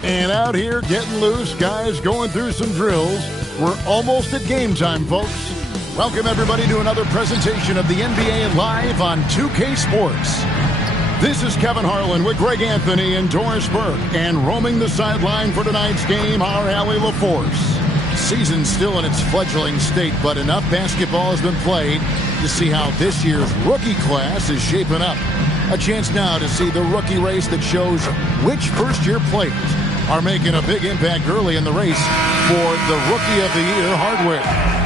And out here getting loose, guys going through some drills. We're almost at game time, folks. Welcome, everybody, to another presentation of the NBA Live on 2K Sports. This is Kevin Harlan with Greg Anthony and Doris Burke. And roaming the sideline for tonight's game, our Allie LaForce. Season's still in its fledgling state, but enough basketball has been played to see how this year's rookie class is shaping up. A chance now to see the rookie race that shows which first-year players are making a big impact early in the race for the Rookie of the Year hardware.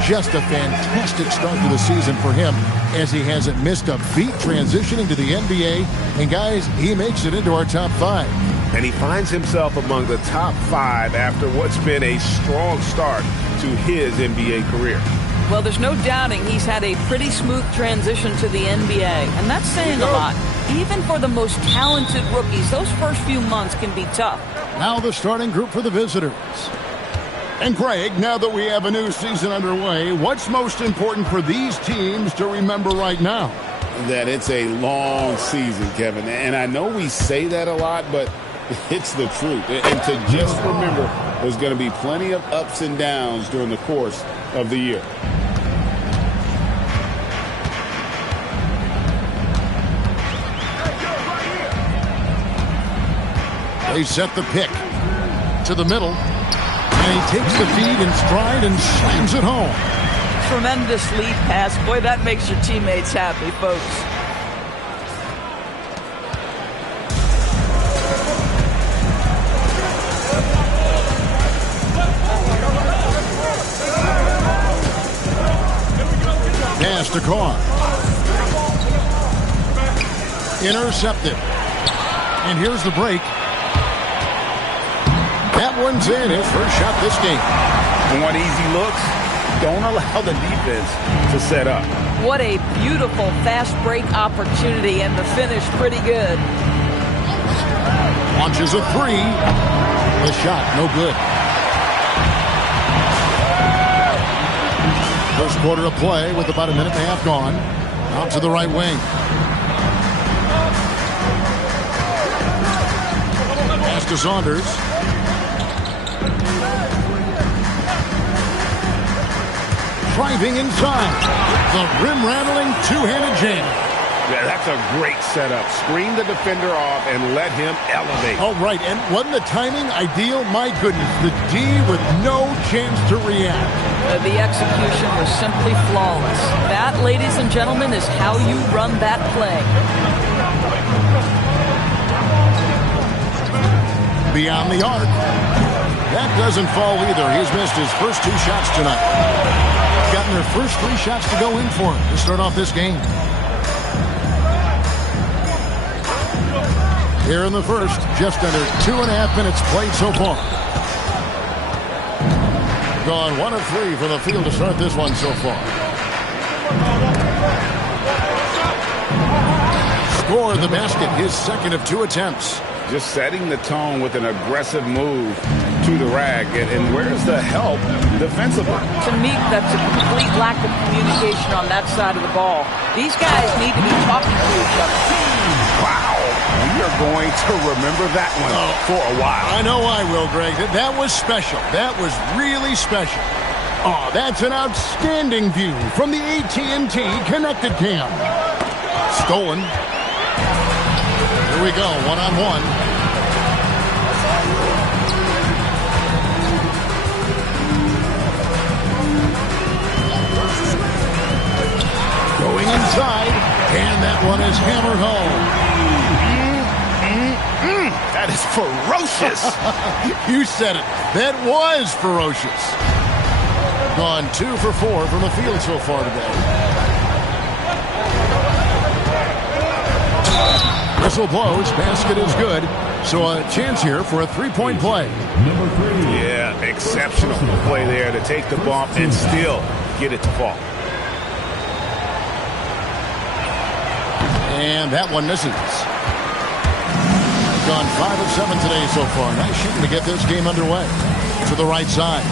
Just a fantastic start to the season for him, as he hasn't missed a beat transitioning to the NBA. And guys, he makes it into our top 5. And he finds himself among the top 5 after what's been a strong start to his NBA career. Well, there's no doubting he's had a pretty smooth transition to the NBA, and that's saying a lot. Even for the most talented rookies, those first few months can be tough. Now the starting group for the visitors. And Greg, now that we have a new season underway, what's most important for these teams to remember right now? That it's a long season, Kevin. And I know we say that a lot, but it's the truth. And to just remember, there's going to be plenty of ups and downs during the course of the year. They set the pick to the middle, and he takes the feed in stride and slams it home. Tremendous lead pass. Boy, that makes your teammates happy, folks. Pass to Carr. Intercepted. And here's the break. That one's in, his first shot this game. Want easy looks? Don't allow the defense to set up. What a beautiful fast break opportunity, and the finish pretty good. Launches a 3. The shot, no good. First quarter of play with about a minute and a half gone. Out to the right wing. Pass to Saunders. Driving inside. The rim-rattling two-handed jam. Yeah, that's a great setup. Screen the defender off and let him elevate. Oh, right. And wasn't the timing ideal? My goodness. The D with no chance to react. The execution was simply flawless. That, ladies and gentlemen, is how you run that play. Beyond the arc. That doesn't fall either. He's missed his first 2 shots tonight. Gotten their first 3 shots to go in for him to start off this game. Here in the first, just under 2.5 minutes played so far. Gone 1 of 3 from the field to start this one so far. Scored the basket, his second of 2 attempts. Just setting the tone with an aggressive move to the rack. And where's the help defensively? To me, that's a complete lack of communication on that side of the ball. These guys need to be talking to each other. Wow. We are going to remember that one for a while. I know I will, Greg. That was special. That was really special. Oh, that's an outstanding view from the AT&T Connected Cam. Stolen. Here we go, one-on-one. Going inside, and that one is hammered home. That is ferocious. You said it. That was ferocious. Gone 2 for 4 from the field so far today. Whistle blows. Basket is good. So a chance here for a three-point play. Number 3. Yeah, exceptional play there to take the bump and still get it to fall. And that one misses. Gone 5 of 7 today so far. Nice shooting to get this game underway. To the right side.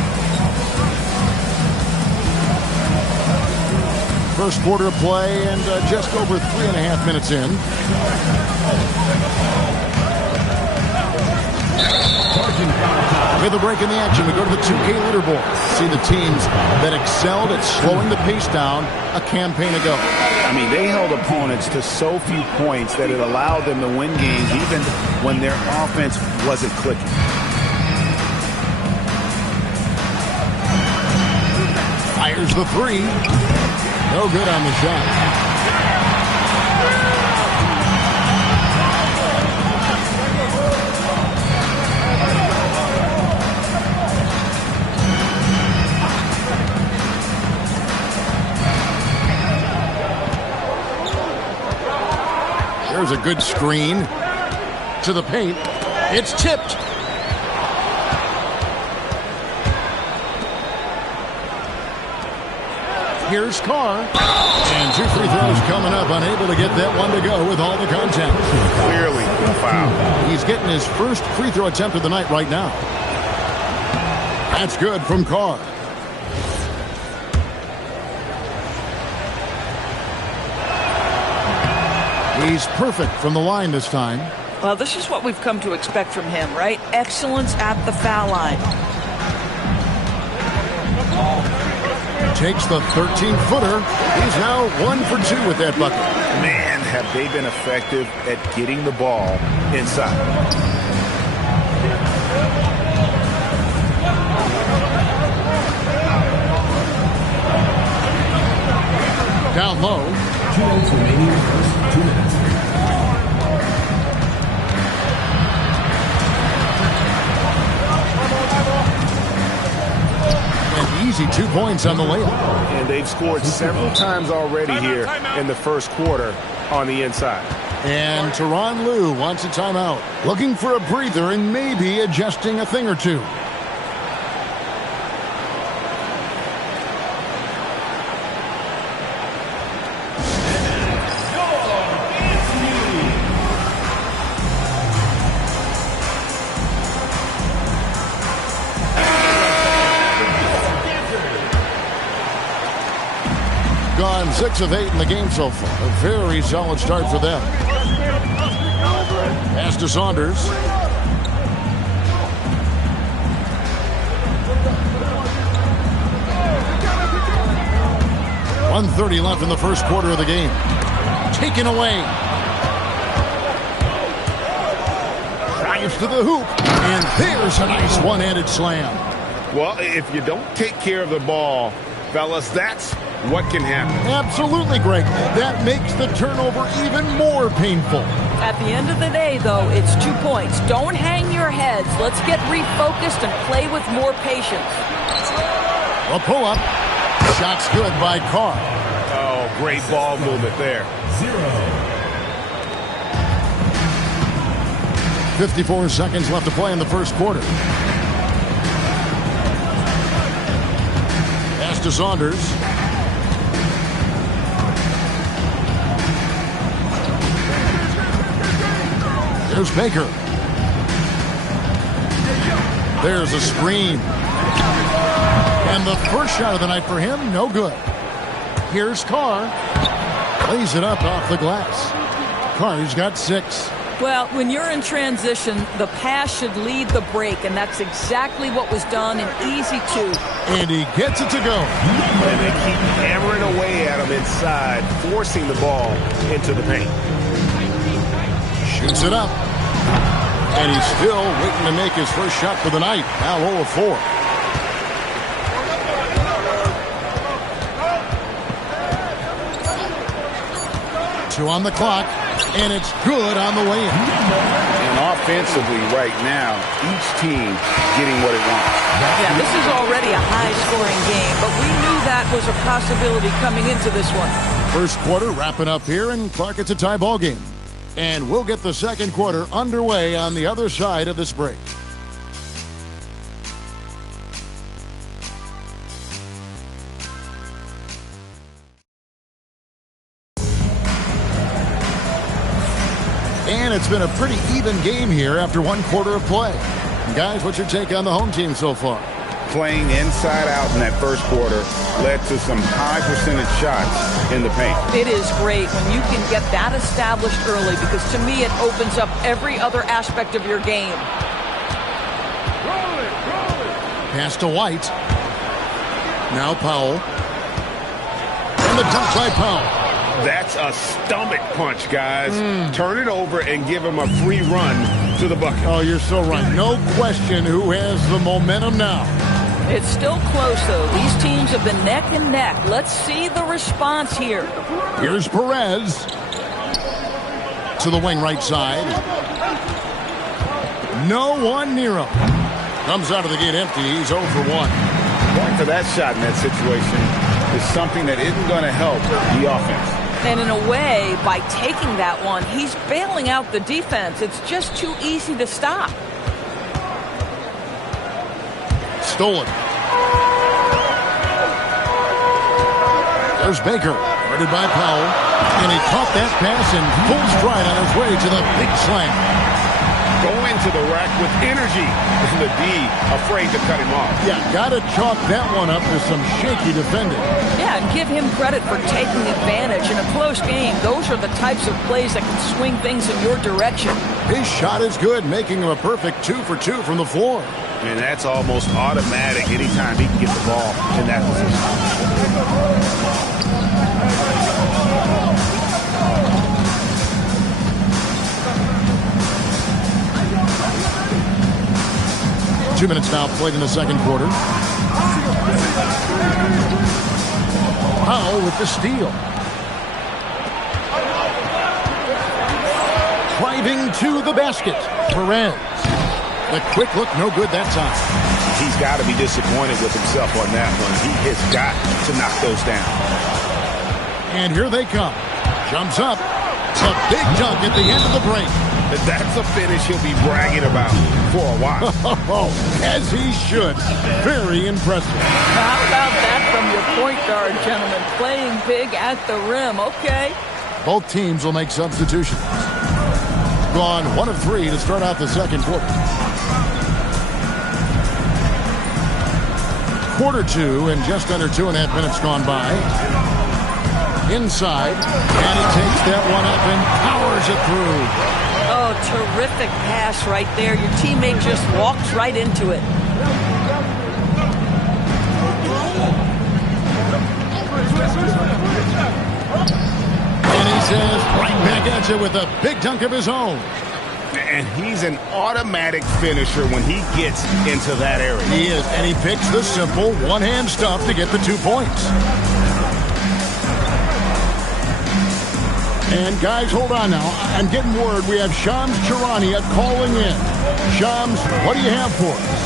First quarter of play and just over 3.5 minutes in. With a break in the action, we go to the 2K leaderboard. See the teams that excelled at slowing the pace down a campaign ago. I mean, they held opponents to so few points that it allowed them to win games even when their offense wasn't clicking. Fires the three. No good on the shot. There's a good screen to the paint. It's tipped. Here's Carr. And 2 free throws coming up. Unable to get that one to go with all the contact. Clearly a foul. He's getting his first free throw attempt of the night right now. That's good from Carr. He's perfect from the line this time. Well, this is what we've come to expect from him, right? Excellence at the foul line. Takes the 13-footer. He's now 1 for 2 with that bucket. Man, have they been effective at getting the ball inside. Down low. 2 minutes remaining in the first 2 minutes. An easy 2 points on the layup. And they've scored several times already here in the first quarter on the inside. And Tyronn Lue wants a timeout. Looking for a breather and maybe adjusting a thing or two. Gone 6 of 8 in the game so far. A very solid start for them. Pass to Saunders. 1:30 left in the first quarter of the game. Taken away. Drives to the hoop. And there's a nice one-handed slam. Well, if you don't take care of the ball, fellas, that's what can happen. Absolutely, Greg. That makes the turnover even more painful. At the end of the day, though, it's 2 points. Don't hang your heads. Let's get refocused and play with more patience. A pull-up. Shot's good by Carr. Oh, great ball movement there. 54 seconds left to play in the first quarter. Pass to Saunders. There's Baker. There's a screen. And the first shot of the night for him, no good. Here's Carr. Lays it up off the glass. Carr's got 6. Well, when you're in transition, the pass should lead the break, and that's exactly what was done in easy 2. And he gets it to go. And they keep hammering away at him inside, forcing the ball into the paint. Shoots it up. And he's still waiting to make his first shot for the night. Now 0 of 4. Two on the clock, and it's good on the way in. And offensively right now, each team getting what it wants. Yeah, this is already a high-scoring game, but we knew that was a possibility coming into this one. First quarter wrapping up here, and Clark, it's a tie ball game. And we'll get the second quarter underway on the other side of this break. And it's been a pretty even game here after one quarter of play. Guys, what's your take on the home team so far? Playing inside out in that first quarter led to some high percentage shots in the paint. It is great when you can get that established early, because to me it opens up every other aspect of your game. Pass to White. Now Powell. And the dunk by Powell. That's a stomach punch, guys. Turn it over and give him a free run to the bucket. Oh, you're so right. No question who has the momentum now. It's still close, though. These teams have been neck and neck. Let's see the response here. Here's Perez. To the wing right side. No one near him. Comes out of the gate empty. He's 0 for 1. Going to that shot in that situation is something that isn't going to help the offense. And in a way, by taking that one, he's bailing out the defense. It's just too easy to stop. Stolen. There's Baker. Guarded by Powell. And he caught that pass in full stride on his way to the big slam. Go into the rack with energy. The D afraid to cut him off. Yeah, got to chalk that one up to some shaky defending. Yeah, and give him credit for taking advantage in a close game. Those are the types of plays that can swing things in your direction. His shot is good, making him a perfect 2 for 2 from the floor. And that's almost automatic anytime he can get the ball in that position. 2 minutes now played in the second quarter. Powell with the steal. Driving to the basket. Perez. The quick look, no good that time. He's got to be disappointed with himself on that one. He has got to knock those down. And here they come. Jumps up. A big dunk at the end of the break. That's a finish he'll be bragging about for a while. As he should. Very impressive. How about that from your point guard, gentlemen? Playing big at the rim. Okay. Both teams will make substitutions. Gone 1 of 3 to start out the second quarter. Quarter 2 and just under 2.5 minutes gone by. Inside. And he takes that one up and powers it through. Oh, terrific pass right there. Your teammate just walks right into it. And he says right back at you with a big dunk of his own. And he's an automatic finisher when he gets into that area. He is, and he picks the simple one-hand stuff to get the 2 points. And guys, hold on now. I'm getting word we have Shams Charania calling in. Shams, what do you have for us?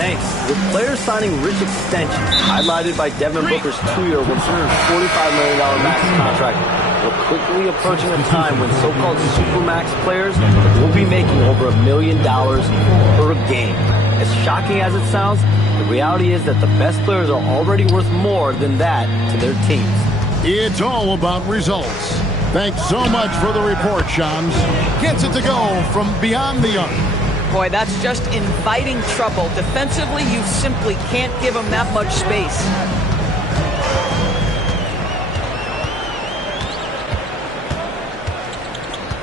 Thanks. With players signing rich extensions, highlighted by Devin Booker's 2-year, $145 million max contract, we're quickly approaching a time when so-called supermax players will be making over $1 million per game. As shocking as it sounds, the reality is that the best players are already worth more than that to their teams. It's all about results. Thanks so much for the report, Shams. Gets it to go from beyond the arc. Boy, that's just inviting trouble. Defensively, you simply can't give him that much space.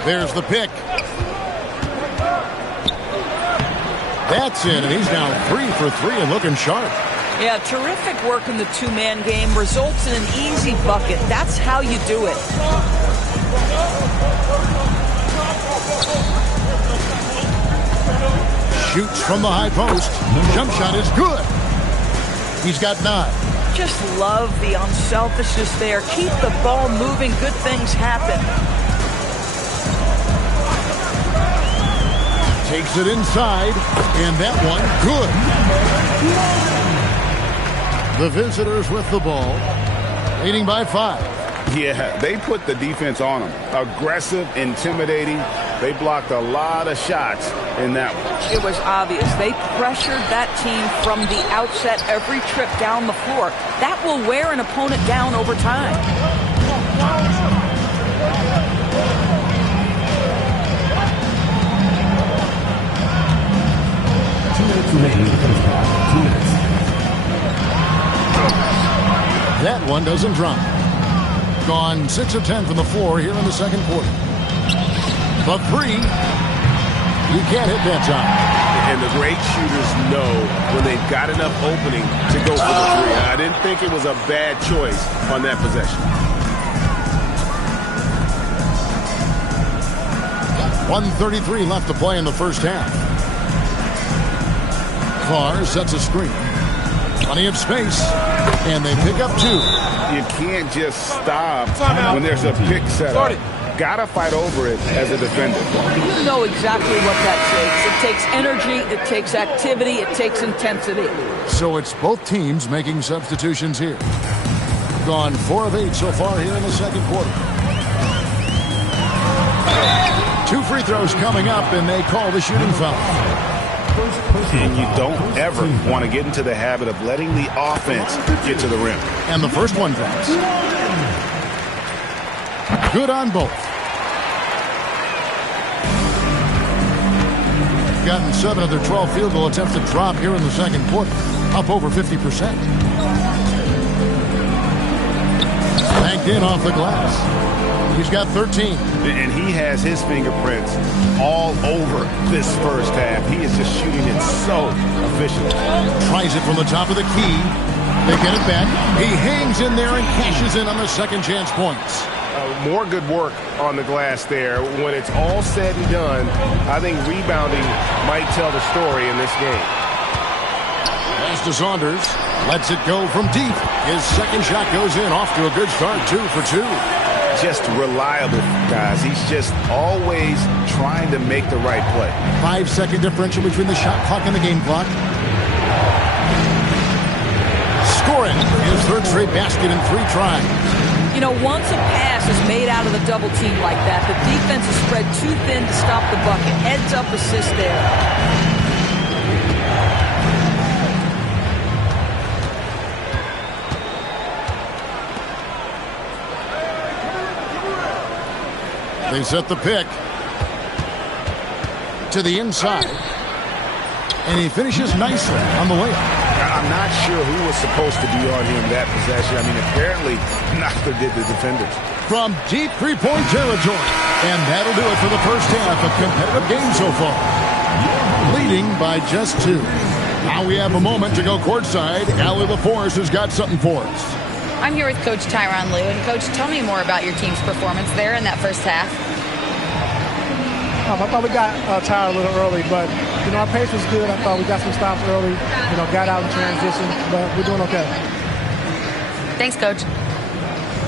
There's the pick. That's it, and he's now 3 for 3 and looking sharp. Yeah, terrific work in the two-man game. Results in an easy bucket. That's how you do it. Shoots from the high post. Jump shot is good. He's got 9. Just love the unselfishness there. Keep the ball moving. Good things happen. Takes it inside, and that one good. The visitors with the ball, leading by 5. Yeah, they put the defense on them. Aggressive, intimidating. They blocked a lot of shots in that one. It was obvious. They pressured that team from the outset every trip down the floor. That will wear an opponent down over time. That one doesn't drop. Gone 6 of 10 from the floor here in the second quarter. The three. You can't hit that time. And the great shooters know when they've got enough opening to go for the three. I didn't think it was a bad choice on that possession. 1:33 left to play in the first half. Carr sets a screen. Plenty of space. And they pick up 2. You can't just stop when there's a pick set up. Gotta fight over it as a defender. You know exactly what that takes. It takes energy, it takes activity, it takes intensity. So it's both teams making substitutions here. Gone 4 of 8 so far here in the second quarter. 2 free throws coming up, and they call the shooting foul. And you don't ever want to get into the habit of letting the offense get to the rim. And the first one drops. Good on both. Gotten 7 of their 12 field goal attempts to drop here in the second quarter. Up over 50%. Banked in off the glass. He's got 13. And he has his fingerprints all over this first half. He is just shooting it so efficiently. Tries it from the top of the key. They get it back. He hangs in there and cashes in on the second chance points. More good work on the glass there. When it's all said and done, I think rebounding might tell the story in this game. Pass to Saunders. Lets it go from deep. His second shot goes in. Off to a good start. 2 for 2. Just reliable, guys. He's just always trying to make the right play. 5-second differential between the shot clock and the game clock. Scoring his third straight basket in 3 tries. You know, once a pass is made out of the double team like that, the defense is spread too thin to stop the bucket. Heads up assist there. They set the pick to the inside. And he finishes nicely on the layup. I'm not sure who was supposed to be on him that possession. I mean, apparently neither did the defenders. From deep three-point territory. And that'll do it for the first half. A competitive game so far. Leading by just 2. Now we have a moment to go courtside. Allie LaForce has got something for us. I'm here with Coach Tyronn Lue. And, Coach, tell me more about your team's performance there in that first half. I thought we got tired a little early, but, you know, our pace was good. I thought we got some stops early, you know, got out in transition, but we're doing okay. Thanks, Coach.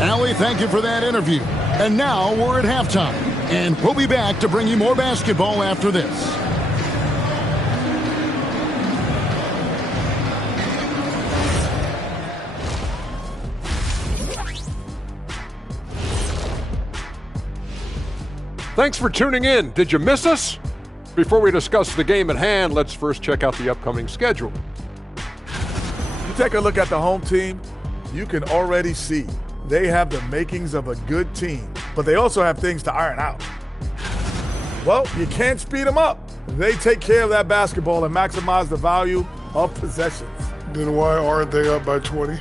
Allie, thank you for that interview. And now we're at halftime. And we'll be back to bring you more basketball after this. Thanks for tuning in. Did you miss us? Before we discuss the game at hand, let's first check out the upcoming schedule. You take a look at the home team, you can already see they have the makings of a good team, but they also have things to iron out. Well, you can't speed them up. They take care of that basketball and maximize the value of possessions. Then why aren't they up by 20?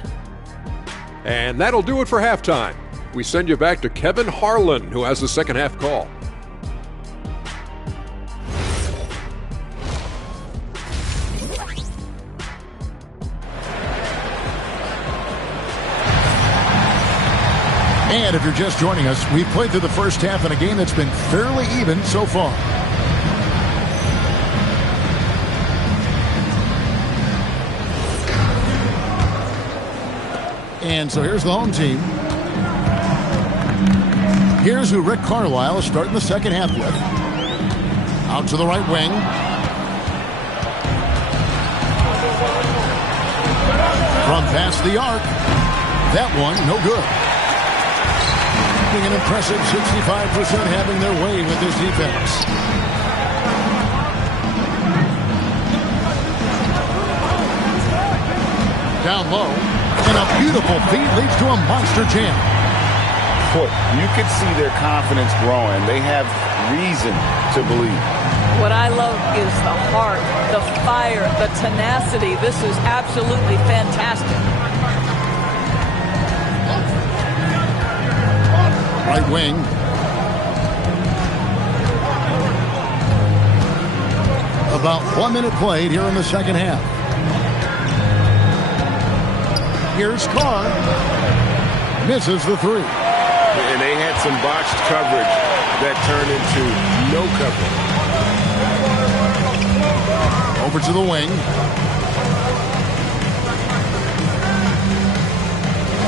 And that'll do it for halftime. We send you back to Kevin Harlan, who has the second half call. And if you're just joining us, we've played through the first half in a game that's been fairly even so far. And so here's the home team. Here's who Rick Carlisle is starting the second half with. Out to the right wing. From past the arc. That one, no good. shooting an impressive 65%, having their way with this defense. Down low, and a beautiful feed leads to a monster jam. Boy, you can see their confidence growing. They have reason to believe. What I love is the heart, the fire, the tenacity. This is absolutely fantastic. Right wing. About 1 minute played here in the second half. Here's Carr. Misses the three. And they had some botched coverage that turned into no coverage. Over to the wing.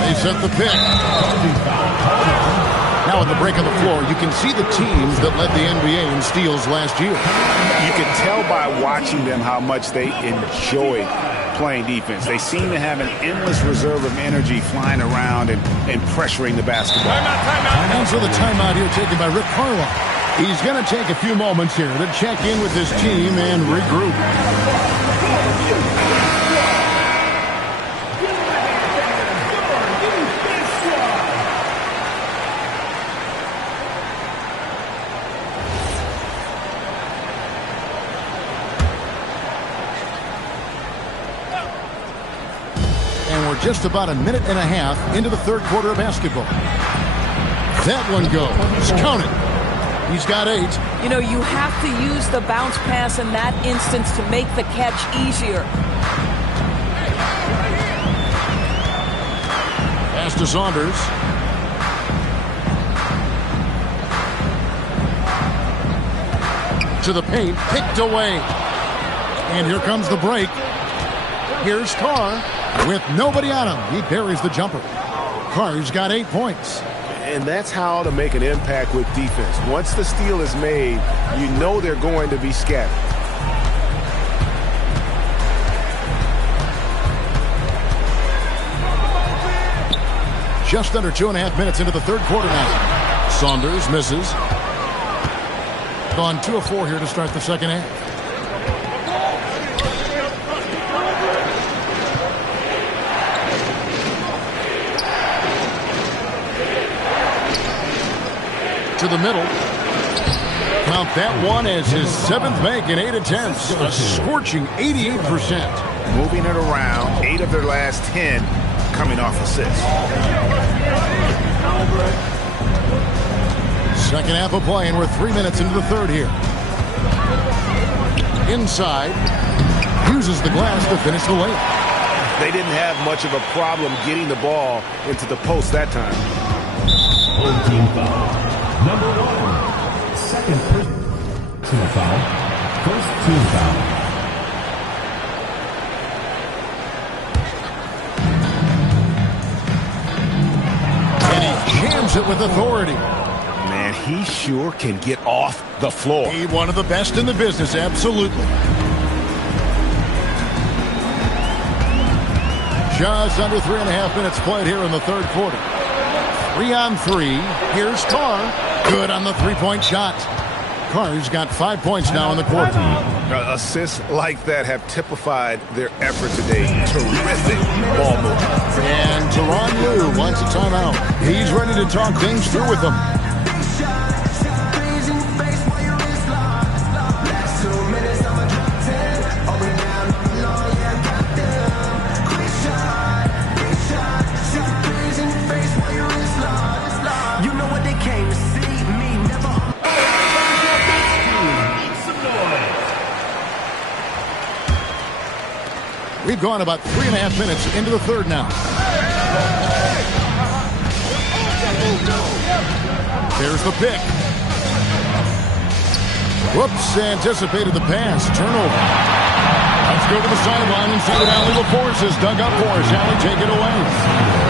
They set the pick. Now at the break on the floor, you can see the teams that led the NBA in steals last year. You can tell by watching them how much they enjoy playing defense. They seem to have an endless reserve of energy flying around and pressuring the basketball. And so the timeout here taken by Rick Carlisle. He's going to take a few moments here to check in with his team and regroup. Just about a minute and a half into the third quarter of basketball. That one goes. Count it. He's got 8. You know, you have to use the bounce pass in that instance to make the catch easier. Pass to Saunders. To the paint. Picked away. And here comes the break. Here's Carr. With nobody on him, he buries the jumper. Carr's got 8 points. And that's how to make an impact with defense. Once the steal is made, you know they're going to be scattered. Just under 2.5 minutes into the third quarter now. Saunders misses. Gone 2 of 4 here to start the second half. To the middle. Count that one as his 7th make in 8 attempts. A scorching 88%. Moving it around, 8 of their last 10 coming off assists. Second half of play, and we're 3 minutes into the third here. Inside. Uses the glass to finish the layup. They didn't have much of a problem getting the ball into the post that time. Team foul. Number 1. Second personal foul. First team foul. And he jams it with authority. Man, he sure can get off the floor. He's one of the best in the business, absolutely. Just under 3.5 minutes played here in the third quarter. 3 on 3. Here's Carr. Good on the three-point shot. Carr's got 5 points now in the quarter. Assists like that have typified their effort today. Terrific ball movement. And Tyronn Lue wants a timeout. He's ready to talk things through with them. We've gone about 3.5 minutes into the third now. There's the pick. Whoops, anticipated the pass. Turnover. Let's go to the sideline and see what Allie LaForce has dug up for us. Allie, take it away.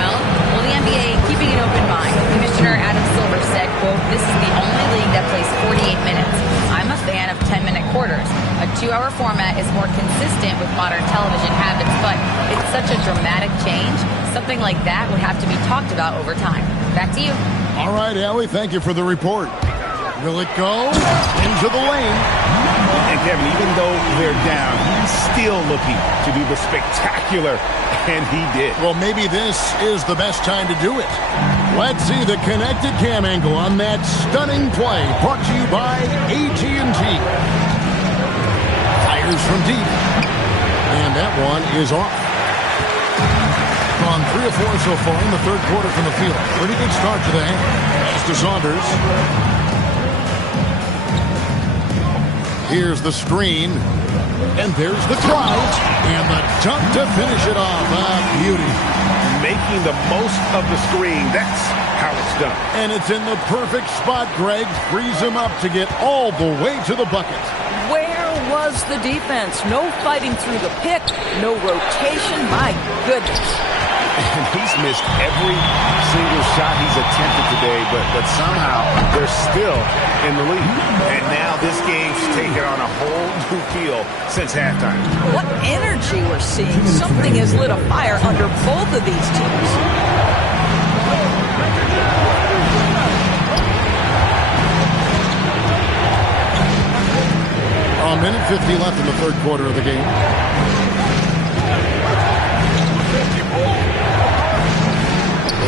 Well, the NBA keeping an open mind. Commissioner Adam Silver said, quote, "This is the only league that plays 48 minutes. I'm a fan of 10-minute quarters. A 2-hour format is more consistent with modern television habits, but it's such a dramatic change. Something like that would have to be talked about over time." Back to you. All right, Allie, thank you for the report. Will it go? Into the lane. And Kevin, even though they're down, he's still looking to do the spectacular, and he did. Well, maybe this is the best time to do it. Let's see the connected cam angle on that stunning play, brought to you by AT&T. Fires from deep, and that one is off. Gone 3 of 4 so far in the third quarter from the field. Pretty good start to the half. Pass to Saunders. Here's the screen, and there's the drive, and the dunk to finish it off. Beauty. Making the most of the screen. That's how it's done. And it's in the perfect spot, Greg. Frees him up to get all the way to the bucket. Where was the defense? No fighting through the pick, no rotation. My goodness. And he's missed every single shot he's attempted today, but somehow they're still in the lead. And now this game's taken on a whole new feel since halftime. What energy we're seeing. Something has lit a fire under both of these teams. A minute 50 left in the third quarter of the game.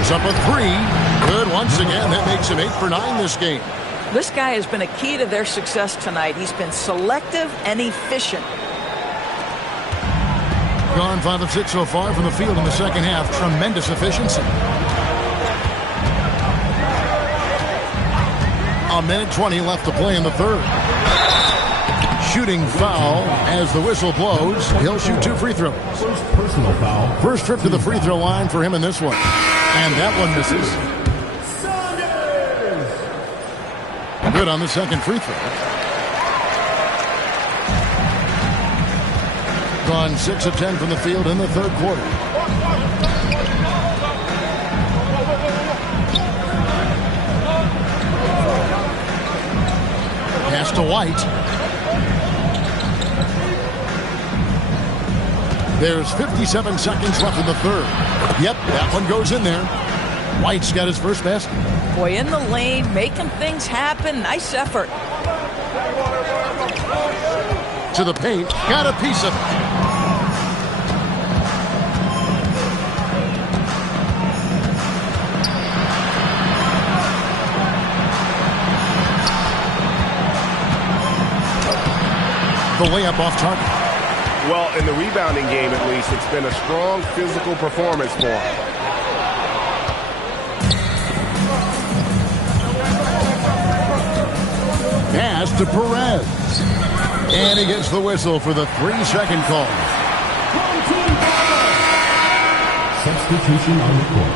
Goes up a 3. Good once again. That makes him 8 for 9 this game. This guy has been a key to their success tonight. He's been selective and efficient. Gone 5 of 6 so far from the field in the second half. Tremendous efficiency. A minute 20 left to play in the third. Shooting foul as the whistle blows. He'll shoot 2 free throws. First personal foul. First trip to the free throw line for him in this one. And that one misses. Good on the second free throw. Gone 6 of 10 from the field in the third quarter. Pass to White. There's 57 seconds left in the third. Yep, that one goes in there. White's got his first basket. Boy, in the lane, making things happen. Nice effort. To the paint. Got a piece of it. The layup off target. Well, in the rebounding game, at least, it's been a strong physical performance for him. Pass to Perez. And he gets the whistle for the 3-second call. Substitution on the court.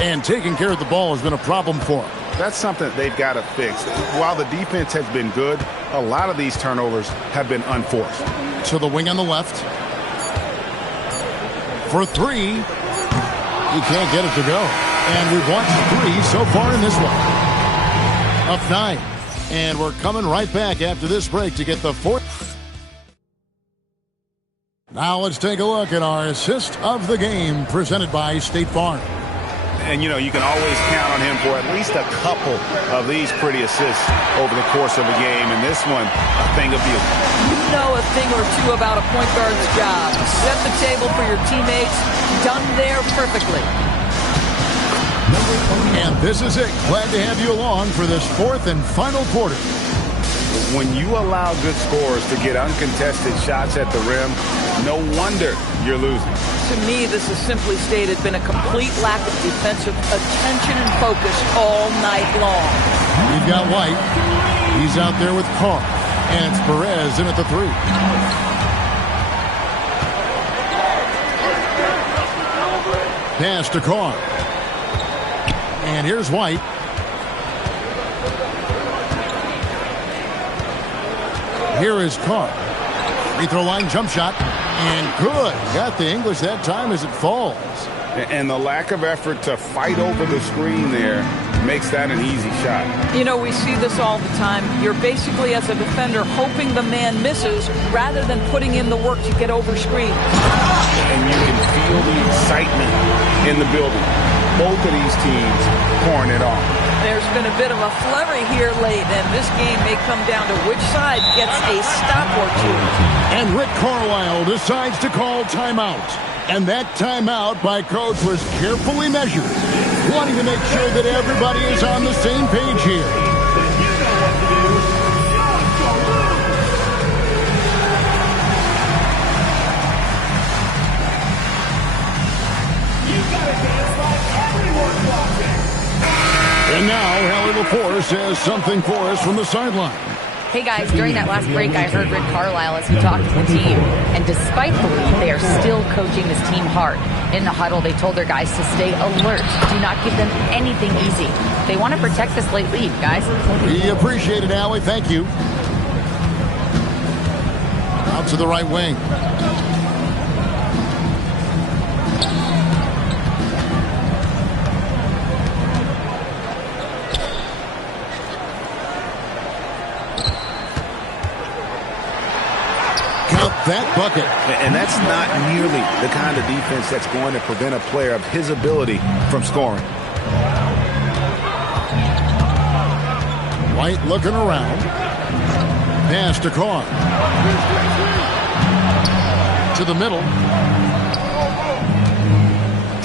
And taking care of the ball has been a problem for him. That's something that they've got to fix. While the defense has been good, a lot of these turnovers have been unforced. To the wing on the left. For 3. He can't get it to go. And we've watched 3 so far in this one. Up 9. And we're coming right back after this break to get the 4th. Now let's take a look at our assist of the game presented by State Farm. And, you know, you can always count on him for at least a couple of these pretty assists over the course of a game. And this one, a thing of beauty. You know a thing or two about a point guard's job. Set the table for your teammates. Done there perfectly. And this is it. Glad to have you along for this 4th and final quarter. When you allow good scorers to get uncontested shots at the rim, no wonder you're losing. To me, this is simply stated been a complete lack of defensive attention and focus all night long. We've got White. He's out there with Carr. And it's Perez in at the 3. Pass to Carr. And here's White. Here is Carr. Free throw line jump shot. And good. Got the English that time as it falls. And the lack of effort to fight over the screen there makes that an easy shot. You know, we see this all the time. You're basically, as a defender, hoping the man misses rather than putting in the work to get over screen. And you can feel the excitement in the building. Both of these teams pouring it on. There's been a bit of a flurry here late, and this game may come down to which side gets a stop or two. And Rick Carlisle decides to call timeout. And that timeout by Coach was carefully measured, wanting to make sure that everybody is on the same page here. And now, Hallie LaForce has something for us from the sideline. Hey guys, during that last break, I heard Rick Carlisle as he talked to the team. And despite the lead, they are still coaching this team hard. In the huddle, they told their guys to stay alert. Do not give them anything easy. They want to protect this late lead, guys. We appreciate it, Allie. Thank you. Out to the right wing. That bucket. And that's not nearly the kind of defense that's going to prevent a player of his ability from scoring. White looking around. Pass to Carr. To the middle.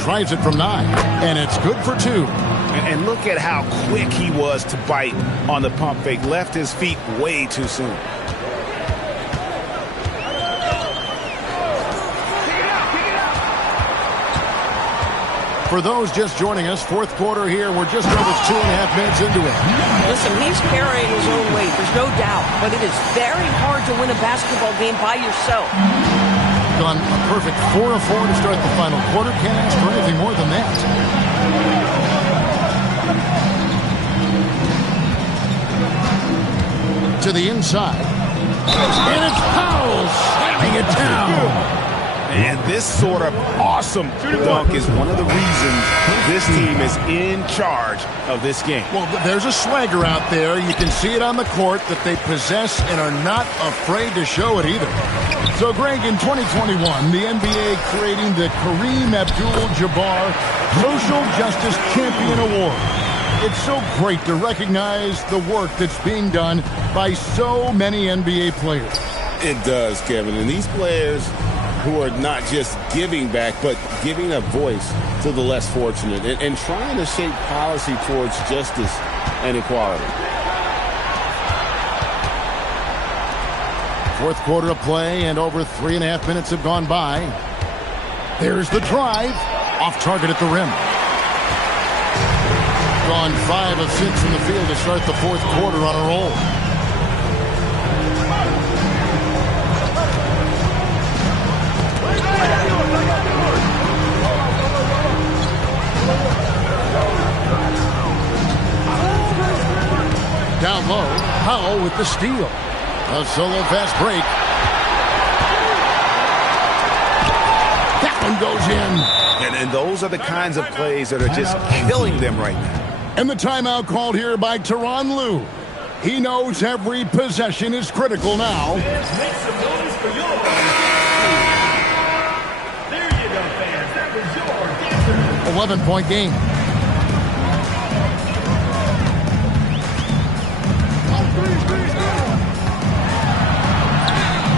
Tries it from 9. And it's good for 2. And look at how quick he was to bite on the pump fake. Left his feet way too soon. For those just joining us, fourth quarter here. We're just over 2.5 minutes into it. Listen, he's carrying his own weight. There's no doubt. But it is very hard to win a basketball game by yourself. Gone a perfect 4 of 4 to start the final quarter. Can't ask for anything more than that. To the inside. And it's Powell slamming it down. And this sort of awesome dunk is one of the reasons this team is in charge of this game. Well, there's a swagger out there. You can see it on the court that they possess and are not afraid to show it either. So, Greg, in 2021, the NBA creating the Kareem Abdul-Jabbar Social Justice Champion Award. It's so great to recognize the work that's being done by so many NBA players. It does, Kevin. And these players who are not just giving back, but giving a voice to the less fortunate and trying to shape policy towards justice and equality. Fourth quarter of play, and over 3.5 minutes have gone by. There's the drive. Off target at the rim. Gone 5 of 6 in the field to start the fourth quarter on a roll. Down low, Powell with the steal. A solo fast break. That one goes in. And those are the kinds of plays that are just killing them right now. And the timeout called here by Tyronn Lue. He knows every possession is critical now. Make some noise for yours. There you go, fans. That was your 11-point game.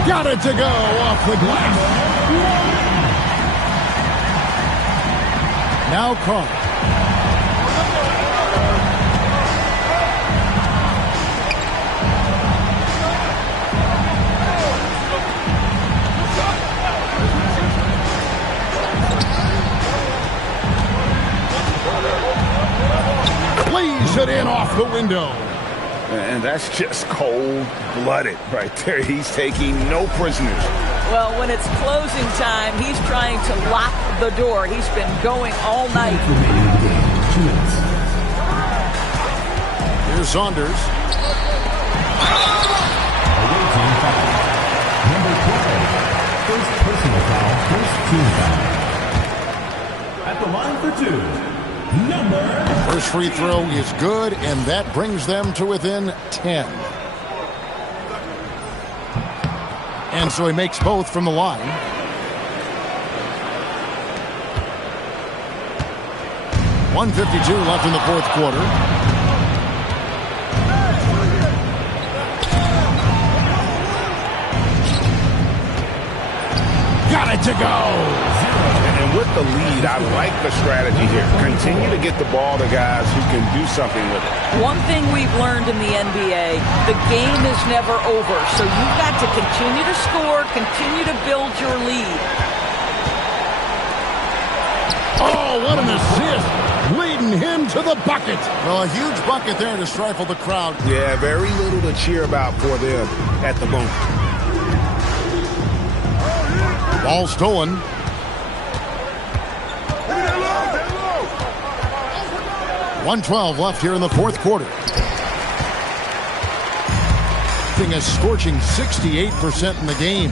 Got it to go off the glass. Now Carr. Lays it in off the window. And that's just cold-blooded right there. He's taking no prisoners. Well, when it's closing time, he's trying to lock the door. He's been going all night. Here's Saunders. Number 12. First personal foul, first team foul. At the line for 2, number First free throw is good, and that brings them to within 10. And so he makes both from the line. .152 left in the fourth quarter. Got it to go. And with the lead, I like the strategy here. Continue to get the ball to guys who can do something with it. One thing we've learned in the NBA, the game is never over. So you've got to continue to score, continue to build your lead. Oh, what an assist. Leading him to the bucket. Well, a huge bucket there to stifle the crowd. Yeah, very little to cheer about for them at the moment. Ball stolen. .112 left here in the fourth quarter. Being a scorching 68% in the game.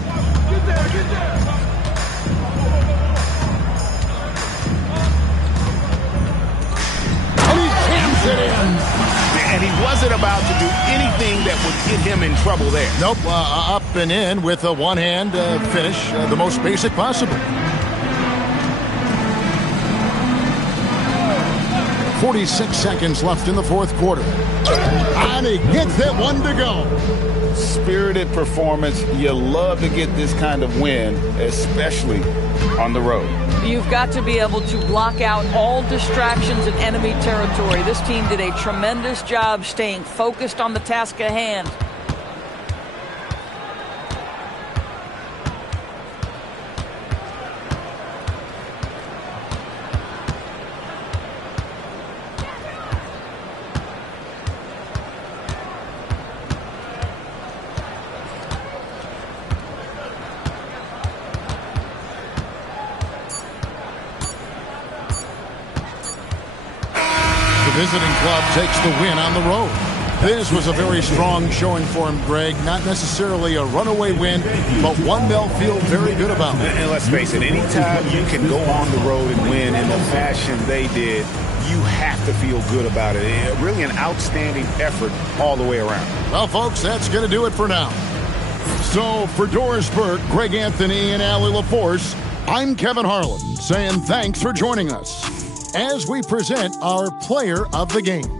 And he jams it in. And he wasn't about to do anything that would get him in trouble there. Nope, up and in with a one-hand finish, the most basic possible. 46 seconds left in the fourth quarter. And he gets that one to go. Spirited performance. You love to get this kind of win, especially on the road. You've got to be able to block out all distractions in enemy territory. This team did a tremendous job staying focused on the task at hand. The visiting club takes the win on the road. This was a very strong showing for him, Greg. Not necessarily a runaway win, but one they'll feel very good about. And let's face it, anytime you can go on the road and win in the fashion they did, you have to feel good about it. Really an outstanding effort all the way around. Well, folks, that's going to do it for now. So for Doris Burke, Greg Anthony, and Allie LaForce, I'm Kevin Harlan saying thanks for joining us as we present our player of the game.